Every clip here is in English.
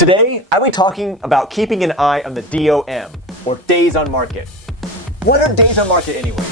Today, I'll be talking about keeping an eye on the DOM, or days on market. What are days on market anyway?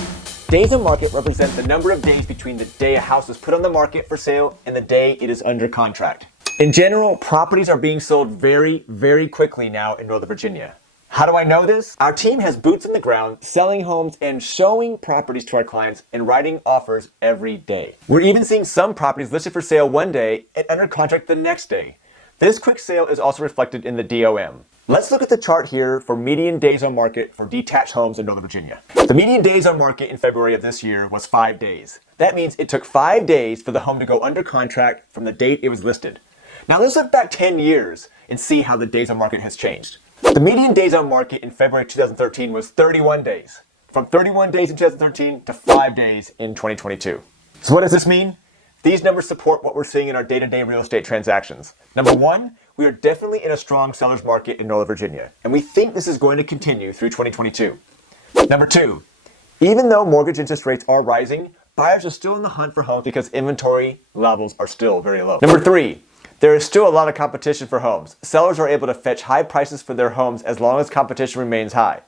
Days on market represent the number of days between the day a house is put on the market for sale and the day it is under contract. In general, properties are being sold very, very quickly now in Northern Virginia. How do I know this? Our team has boots on the ground, selling homes and showing properties to our clients and writing offers every day. We're even seeing some properties listed for sale one day and under contract the next day. This quick sale is also reflected in the DOM. Let's look at the chart here for median days on market for detached homes in Northern Virginia. The median days on market in February of this year was 5 days. That means it took 5 days for the home to go under contract from the date it was listed. Now let's look back 10 years and see how the days on market has changed. The median days on market in February 2013 was 31 days. From 31 days in 2013 to 5 days in 2022. So what does this mean? These numbers support what we're seeing in our day-to-day real estate transactions. Number one, we are definitely in a strong seller's market in Northern Virginia, and we think this is going to continue through 2022. Number two, even though mortgage interest rates are rising, buyers are still in the hunt for homes because inventory levels are still very low. Number three, there is still a lot of competition for homes. Sellers are able to fetch high prices for their homes as long as competition remains high.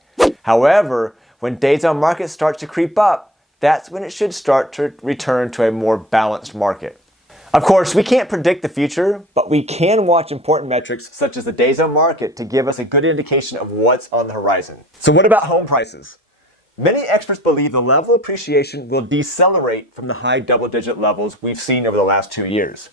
However, when days on market starts to creep up, that's when it should start to return to a more balanced market. Of course, we can't predict the future, but we can watch important metrics such as the days on market to give us a good indication of what's on the horizon. So what about home prices? Many experts believe the level of appreciation will decelerate from the high double-digit levels we've seen over the last 2 years.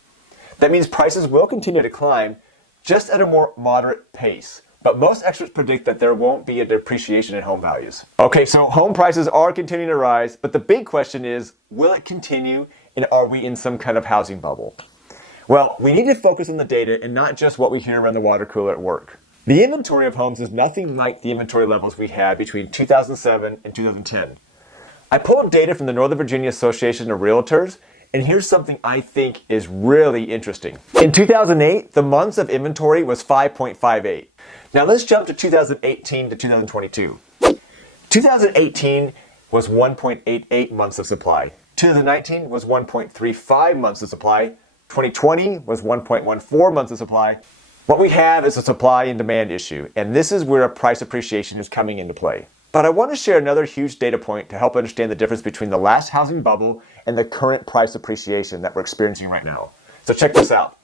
That means prices will continue to climb, just at a more moderate pace. But most experts predict that there won't be a depreciation in home values. Okay, so home prices are continuing to rise, but the big question is, will it continue, and are we in some kind of housing bubble? Well, we need to focus on the data and not just what we hear around the water cooler at work. The inventory of homes is nothing like the inventory levels we had between 2007 and 2010. I pulled data from the Northern Virginia Association of Realtors, and here's something I think is really interesting. In 2008, the months of inventory was 5.58. Now let's jump to 2018 to 2022. 2018 was 1.88 months of supply. 2019 was 1.35 months of supply. 2020 was 1.14 months of supply. What we have is a supply and demand issue, and this is where a price appreciation is coming into play. But I want to share another huge data point to help understand the difference between the last housing bubble and the current price appreciation that we're experiencing right now. So check this out.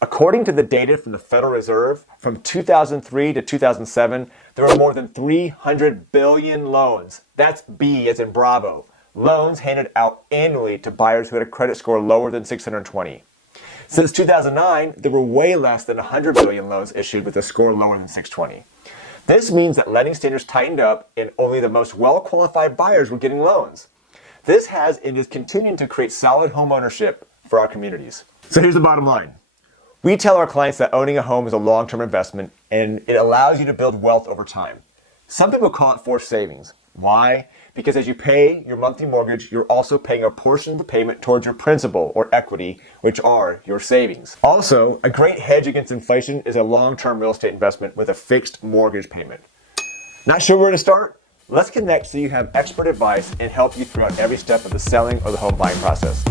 According to the data from the Federal Reserve, from 2003 to 2007, there were more than 300 billion loans. That's B as in Bravo. Loans handed out annually to buyers who had a credit score lower than 620. Since 2009, there were way less than 100 billion loans issued with a score lower than 620. This means that lending standards tightened up and only the most well-qualified buyers were getting loans. This has and is continuing to create solid home ownership for our communities. So here's the bottom line. We tell our clients that owning a home is a long-term investment and it allows you to build wealth over time. Some people call it forced savings. Why? Because as you pay your monthly mortgage, you're also paying a portion of the payment towards your principal or equity, which are your savings. Also, a great hedge against inflation is a long-term real estate investment with a fixed mortgage payment. Not sure where to start? Let's connect so you have expert advice and help you throughout every step of the selling or the home buying process.